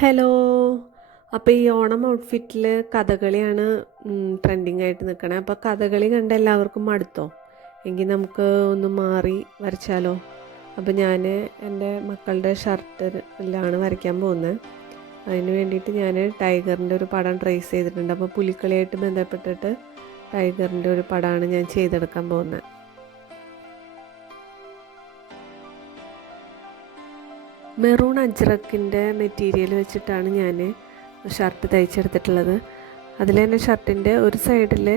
Hello. അപ്പോൾ ഈ Onam ഔട്ട്ഫിറ്റിൽ കഥകളിയാണ് trending ആയിട്ട് നിൽക്കണേ. അപ്പോൾ കഥകളി കണ്ട് എല്ലാവർക്കും മടുത്തോ? എങ്കിൽ നമുക്ക് ഒന്ന് മാറി വരച്ചാലോ? അപ്പോൾ ഞാൻ എൻ്റെ മക്കളുടെ ഷർട്ടിലാണ് വരയ്ക്കാൻ പോകുന്നത്. അതിന് വേണ്ടിയിട്ട് ഞാൻ ടൈഗറിൻ്റെ ഒരു പടം ട്രേസ് ചെയ്തിട്ടുണ്ട്. അപ്പോൾ പുലിക്കളിയായിട്ട് ബന്ധപ്പെട്ടിട്ട് ടൈഗറിൻ്റെ ഒരു പടമാണ് ഞാൻ ചെയ്തെടുക്കാൻ പോകുന്നത്. മെറൂൺ അജ്രക്കിൻ്റെ മെറ്റീരിയൽ വെച്ചിട്ടാണ് ഞാൻ ഷർട്ട് തയ്ച്ചെടുത്തിട്ടുള്ളത്. അതിൽ തന്നെ ഷർട്ടിൻ്റെ ഒരു സൈഡിൽ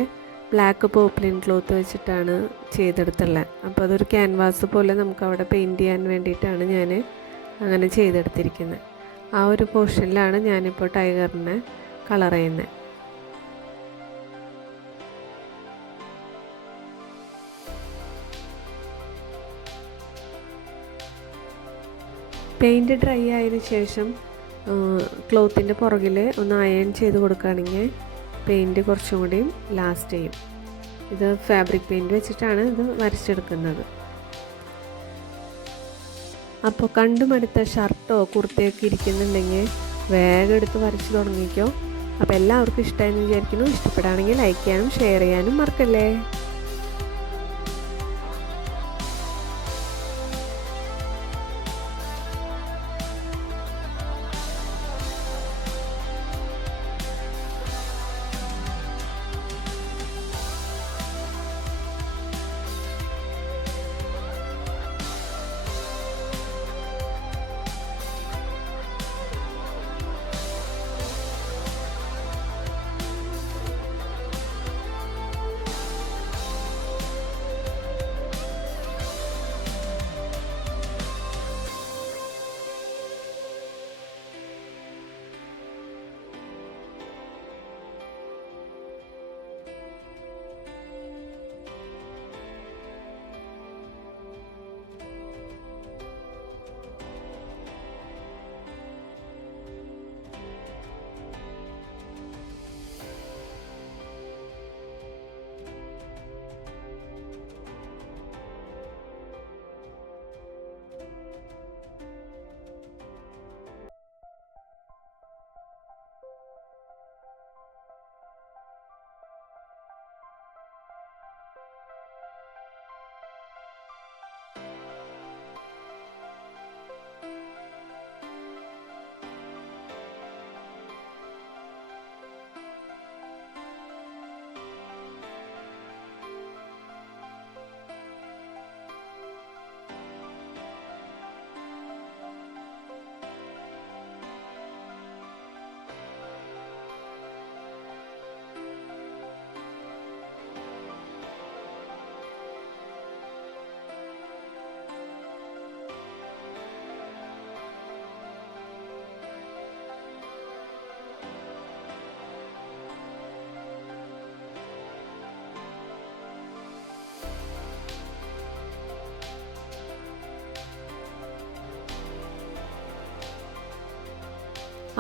ബ്ലാക്ക് പോപ്ലിൻ ക്ലോത്ത് വെച്ചിട്ടാണ് ചെയ്തെടുത്തുള്ളത്. അപ്പോൾ അതൊരു ക്യാൻവാസ് പോലെ നമുക്ക് അവിടെ പെയിൻറ്റ് ചെയ്യാൻ വേണ്ടിയിട്ടാണ് ഞാൻ അങ്ങനെ ചെയ്തെടുത്തിരിക്കുന്നത്. ആ ഒരു പോർഷനിലാണ് ഞാനിപ്പോൾ ടൈഗറിനെ കളർ ചെയ്യുന്നത്. പെയിൻറ്റ് ഡ്രൈ ആയതിനു ശേഷം ക്ലോത്തിൻ്റെ പുറകിൽ ഒന്ന് അയൺ ചെയ്ത് കൊടുക്കുകയാണെങ്കിൽ പെയിൻറ്റ് കുറച്ചും കൂടിയും ലാസ്റ്റ് ചെയ്യും. ഇത് ഫാബ്രിക് പെയിൻറ്റ് വെച്ചിട്ടാണ് ഇത് വരച്ചെടുക്കുന്നത്. അപ്പോൾ കണ്ടുമടുത്ത ഷർട്ടോ കുർത്തയൊക്കെ ഇരിക്കുന്നുണ്ടെങ്കിൽ വേഗം എടുത്ത് വരച്ച് തുടങ്ങിക്കോ. അപ്പോൾ എല്ലാവർക്കും ഇഷ്ടമായെന്ന് വിചാരിക്കുന്നു. ഇഷ്ടപ്പെടുകയാണെങ്കിൽ ലൈക്ക് ചെയ്യാനും ഷെയർ ചെയ്യാനും മറക്കല്ലേ.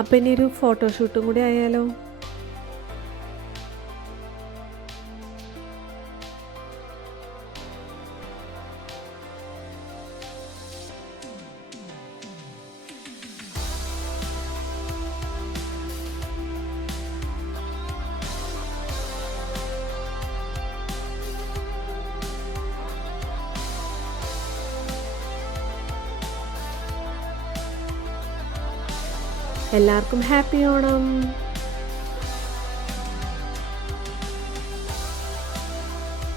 അപ്പം ഇനി ഒരു ഫോട്ടോഷൂട്ടും കൂടി ആയാലോ? എല്ലാവർക്കും ഹാപ്പി ഓണം.